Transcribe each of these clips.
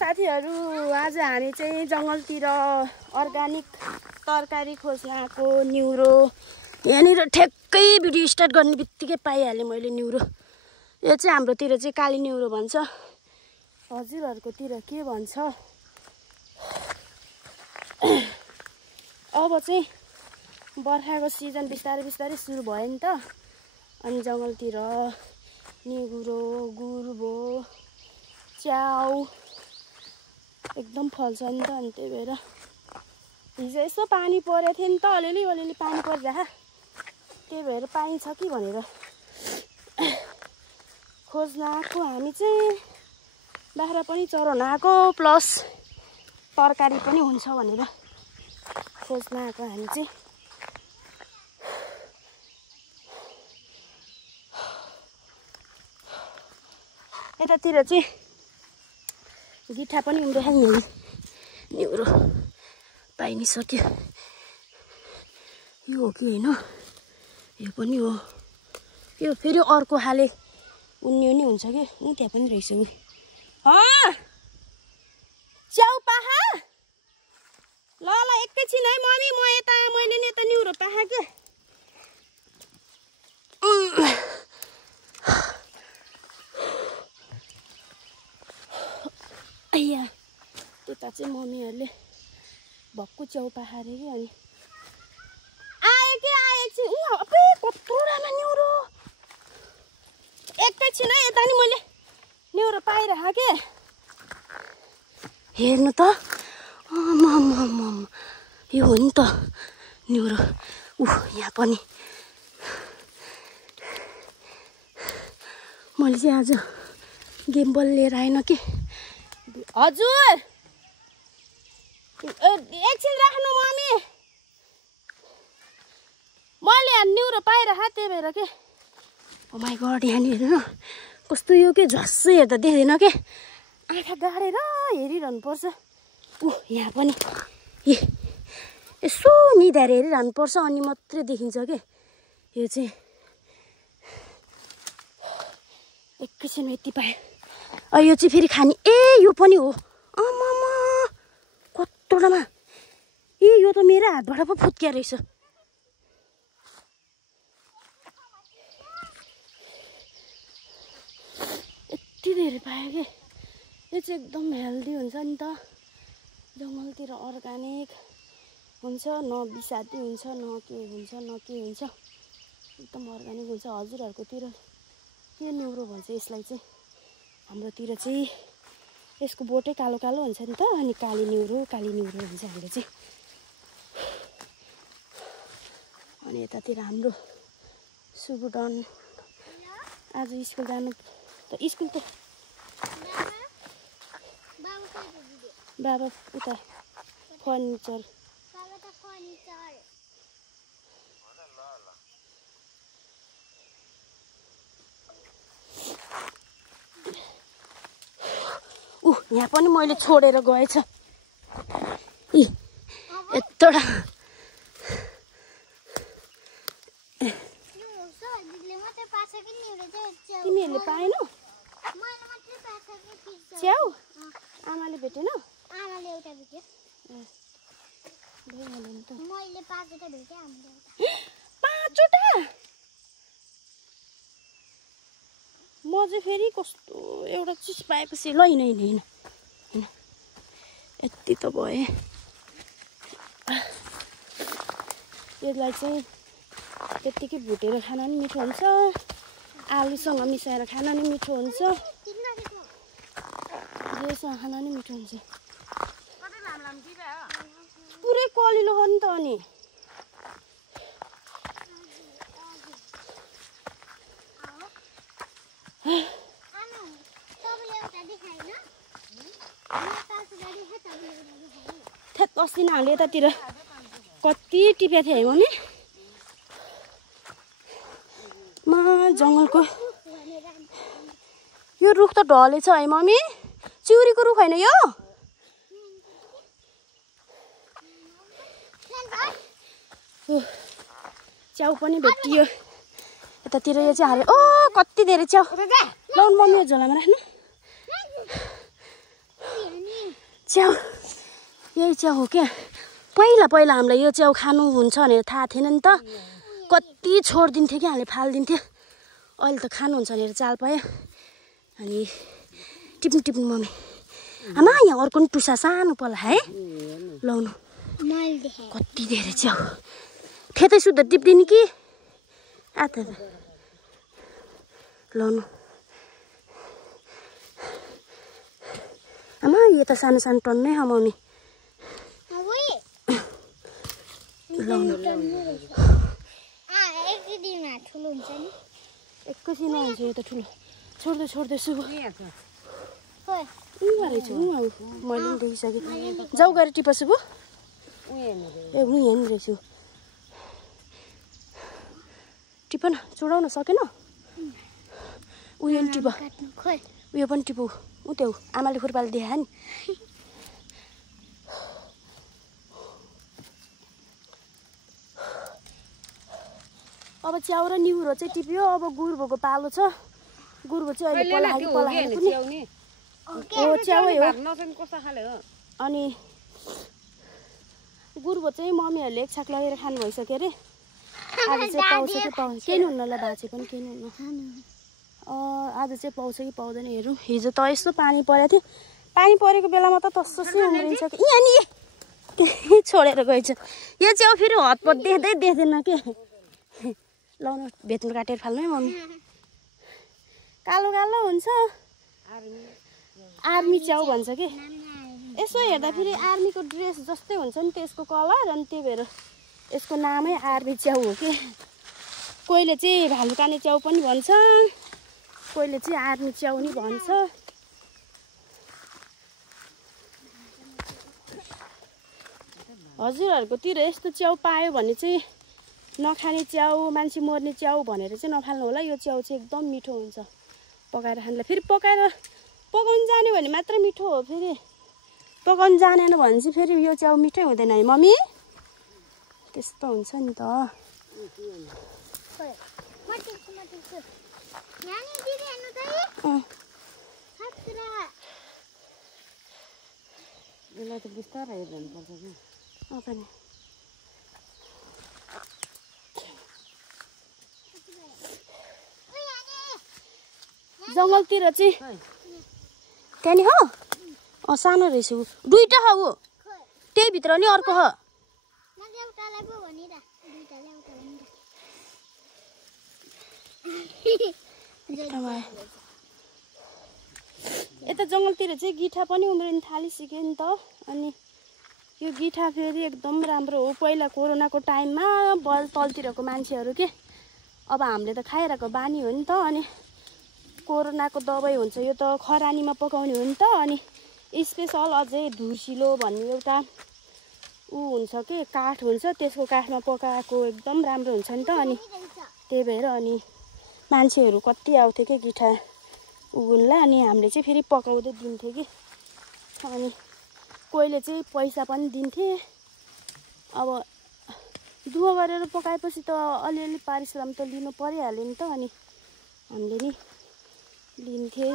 साथीहरु आज हामी चाहिँ जंगलतिर अर्गानिक तरकारी खोज्न आएको न्युरो यहाँनिर ठ्याक्कै भिडियो स्टार्ट गर्ने बित्तिकै पाइहालेँ मैले न्युरो यो चाहिँ हाम्रोतिर चाहिँ काली न्युरो भन्छ हजुरहरुकोतिर के भन्छ अब चाहिँ बर्खाको सिजन बिस्तारै बिस्तारै सुरु भयो नि त अनि जंगलतिर निगुरो गुरुबो च्याउ एकदम फल्छ नि त अनि त्यही भएर हिजो यसो पानी परेको थियो नि त अलिअलि पानी परिरहेको त्यही भएर पाइन्छ कि भनेर खोज्न आएको हामी चाहिँ बाख्रा पनि चराउन आएको प्लस तरकारी पनि हुन्छ भनेर खोज्न आएको हामी चाहिँ यतातिर चाहिँ गिठा पनि उम्रेको नि न्युरो पाइ नि सक्यो यो हो कि होइन यो पनि हो यो फेरि अर्को खाले उन्यो नि हुन्छ कि त्यहाँ पनि रहेछ उ च्याउ पाहा ल एकैछिन है मम्मी म यता मैले नि यता न्युरो पाहा के अय्या त्यता चाहिँ मम्मीहरूले भक्कु च्याउ पाहारे कि अनि आयो कि आएछिन अबै कत्रो राम्रो न्युरो एकैछिन है यता नि मैले न्युरो पाइरहेको के हेर्नु त यो हो नि त न्युरो यहाँ पनि मैले चाहिँ आज गेम्बल लिएर आएन कि हजुर एकछिन राख्नु मम्मी मैले न्युरो पाइरहेको त्यही भएर के ओ माइ गड यहाँनिर हेर्नु कस्तो यो के झस्सै हेर्दा देख्दैन के आँखा गाडेर हेरिरहनु पर्छ यहाँ पनि यसो निधाएर हेरिरहनु पर्छ अनि मात्रै देखिन्छ के यो चाहिँ एकैछिन यति पाएँ यो चाहिँ फेरि खाने यो पनि हो आमामा कत्रोमा यो त मेरो हातबाट पो फुत्किया रहेछ यति धेरै पायो कि यो चाहिँ एकदम हेल्दी हुन्छ नि त जङ्गलतिर अर्गानिक हुन्छ न बिसादी हुन्छ न के हुन्छ एकदम अर्गानिक हुन्छ हजुरहरुकोतिर के न्युरो भन्छ यसलाई चाहिँ हाम्रोतिर चाहिँ यसको बोटै कालो कालो हुन्छ नि त अनि काली न्युरो भन्छ हाम्रो चाहिँ अनि यतातिर हाम्रो सुबुडन आज स्कुल जानु त स्कुल त बाबा उता फर्निचर यहाँ पनि मैले छोडेर गएछ यत्रोडा तिमीहरूले पाएनौ च्याउ आमाले भेटेन आमाले एउटा भेट्यो मैले पाँचवटा भेटेँ हामीले पाँचवटा म चाहिँ फेरि कस्तो एउटा चिज पाएपछि ल होइन यति त भए यसलाई चाहिँ त्यत्तिकै भुटेर खान पनि मिठो हुन्छ आलुसँग मिसाएर खान पनि मिठो हुन्छ जेसँग खान पनि मिठो हुन्छ पुरै कलिलो हो नि त अनि अस्ति हामीले यतातिर कति टिपेको थियो है मम्मी जङ्गलको यो रुख त ढलेछ है मम्मी चिउरीको रुख होइन यो च्याउ पनि भेटियो यतातिर यो चाहिँ हारे कति धेरै च्याउ लाउनु मम्मी झोलामा राख्नु च्याउ यही च्याउ हो क्या पहिला पहिला हामीलाई यो च्याउ खानु हुन्छ भनेर थाहा थिएन नि त कति छोडिदिन्थ्यो कि हामीले फालिदिन्थ्यो अहिले त खानुहुन्छ भनेर चाल पायो अनि टिप्नु टिप्नु मम्मी आमा यहाँ अर्को नि टुसा सानो पला है लाउनु कति धेरै च्याउ खेतै शुद्ध टिप्दिने कि आधा लाउनु आमा यो त सानो सानो टन्नै हो मम्मी लाउनु एकैछिन आउँछ यो त ठुलो छोड्दै छोड्दै सुगो रहेछ मैले पनि देखिसकेँ जाउ गएर टिप सुगो ए उहीँ हेर्नु रहेछु टिप न चुडाउन सकेन उयो नि टिप उयो पनि टिपौ ऊ त्यो आमाले खुर्पाले देखायो नि अब च्याउ र निहुरो चाहिँ टिप्यो अब गुर्बोको पालो छ गुर्बो चाहिँ अहिले पलाएको पनि हो च्याउै हो अनि गुर्बो चाहिँ मम्मीहरूले एक छाक लगेर खानु भइसक्यो अरे आज चाहिँ पाउँछ कि पाउँछ केही हुन्नलाई भाँचे पनि केही हुन्न आज चाहिँ पाउँछ कि पाउँदैन हेरौँ हिजो त यस्तो पानी परेको थियो पानी परेको बेलामा त तसै उम्रिन्छ कि यहाँ नि त्यही छोडेर गएछ यो च्याउ फेरि हतपत देख्दै देख्दैन के लाउनु भेट्नु काटेर फाल्नु है मम्मी कालो कालो हुन्छ आर्मी च्याउ भन्छ कि यसो हेर्दा फेरि आर्मीको ड्रेस जस्तै हुन्छ नि त्यसको कलर अनि त्यही भएर यसको नामै आर्मी च्याउ हो कि कोहीले चाहिँ भालुकाने च्याउ पनि भन्छ कोहीले चाहिँ आर्मी च्याउ नि भन्छ हजुरहरूकोतिर यस्तो च्याउ पायो भने चाहिँ नखाने च्याउ मान्छे मर्ने च्याउ भनेर चाहिँ नफाल्नु होला यो च्याउ चाहिँ एकदम मिठो हुन्छ पकाएर खानुलाई फेरि पकाउनु जाने भने मात्रै मिठो हो फेरि पकाउनु जानेन भने चाहिँ फेरि यो च्याउ मिठै हुँदैन है मम्मी त्यस्तो हुन्छ नि त यसलाई त बिस्तारै हेर्नुपर्छ कि पनि जङ्गलतिर चाहिँ त्यहाँ हो सानो रहेछ ऊ दुईटा हो ऊ त्यही भित्र नि अर्को हो यता जङ्गलतिर चाहिँ गिठा पनि उम्रिन थालिसक्यो नि त अनि यो गिठा फेरि एकदम राम्रो हो पहिला कोरोनाको टाइममा बल तलतिरको मान्छेहरू के अब हामीले त खाइरहेको बानी हो नि त अनि कोरोनाको दबाई हुन्छ यो त खरानीमा पकाउने हो नि त अनि स्पेसल अझै धुर्सिलो भन्ने एउटा ऊ हुन्छ के काठ हुन्छ त्यसको काठमा पकाएको एकदम राम्रो हुन्छ नि त अनि त्यही भएर अनि मान्छेहरू कति आउँथ्यो कि गिठा उगुनलाई अनि हामीले चाहिँ फेरि पकाउँदै दिन्थ्यो कि अनि कोहीले चाहिँ पैसा पनि दिन्थे अब दुःख गरेर पकाएपछि त अलिअलि पारिश्रम त लिनु परिहाल्यो नि त अनि हामीले नि लिन्थे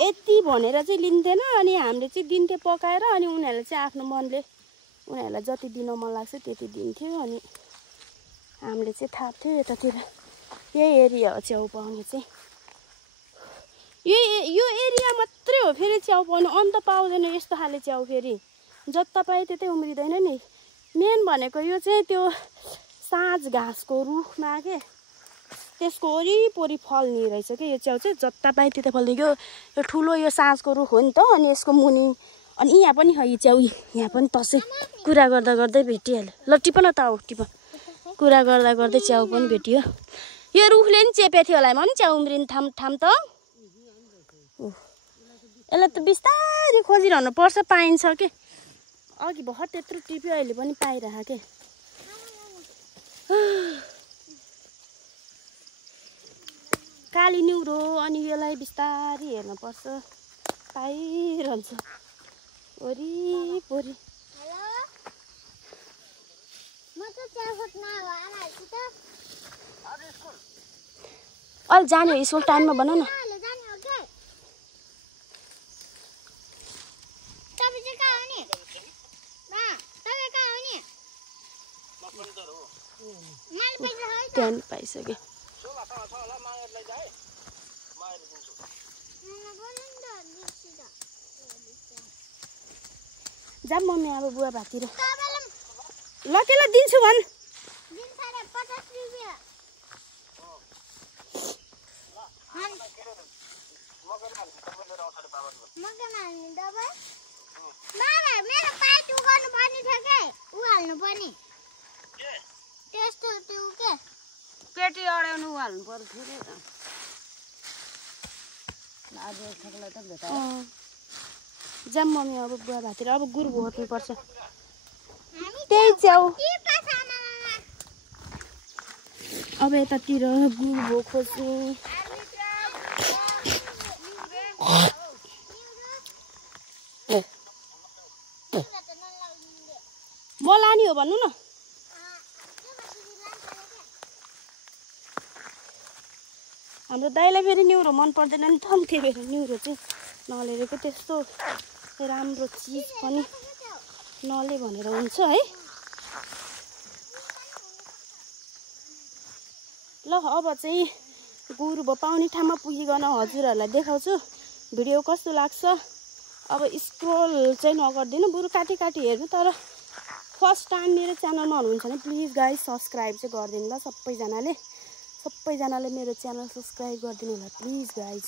यति भनेर चाहिँ लिन्थेन अनि हामीले चाहिँ दिन्थे पकाएर अनि उनीहरूले चाहिँ आफ्नो मनले उनीहरूलाई जति दिन मन लाग्छ त्यति दिन्थ्यो अनि हामीले चाहिँ थाप्थ्यो यतातिर यही एरिया हो च्याउ पाउने चाहिँ यो एरिया मात्रै हो फेरि च्याउ पाउनु अन्त पाउँदैन यस्तो खाले च्याउ फेरि जता पाए त्यतै उम्रिँदैन नि मेन भनेको यो चाहिँ त्यो साँझ घाँसको रुखमा के त्यसको वरिपरि फल्ने रहेछ कि यो च्याउ चाहिँ जता पाए त्यतै फल्दियो यो ठुलो यो साँझको रुख हो नि त अनि यसको मुनि अनि यहाँ पनि हो यो च्याउ यहाँ पनि तसै कुरा गर्दा गर्दै भेटिहाल्यो ल टिप न त आऊ टिप कुरा गर्दा गर्दै च्याउ पनि भेटियो यो रुखले नि चेपेको थियो होला मम्मी च्याउ उम्रिने ठाम त यसलाई त बिस्तारै खोजिरहनु पर्छ पाइन्छ के अघि भर्खर त्यत्रो टिप्यो अहिले पनि पाइरह के काली निउरो अनि यसलाई बिस्तारै हेर्नुपर्छ पाइरहन्छ वरिपरि अहिले जाने हो स्कुल टाइममा भन न त्यहाँ नि पाइसक्यो। जा मम्मी अब बुवा भातिर ल के ल दिन्छु भन्। पेटी अड्याउनु हाल्नु पर्थ्यो जा मम्मी अब बुवा भातिर अब गुरु भोट्नुपर्छ। त्यही च्याउ अब यतातिर गुरु भो खोज्ने। म लाने हो भन्नु न। हाम्रो दाइलाई फेरि न्युरो मन पर्दैन नि त, त्यही भएर न्युरो चाहिँ नलेरेको। त्यस्तो राम्रो चिज पनि नले भनेर हुन्छ है। ल अब चाहिँ गुरु भयो पाउने ठाउँमा पुगिकन हजुरहरूलाई देखाउँछु भिडियो कस्तो लाग्छ। अब स्क्रोल चाहिँ नगर्दिनु, बरु काटी काटी हेर्नु। तर फर्स्ट टाइम मेरो च्यानलमा हुनुहुन्छ भने प्लिज गाइस सब्सक्राइब चाहिँ गरिदिनु ल। सबैजनाले मेरो च्यानल सब्सक्राइब गरिदिनु होला प्लिज गाइज।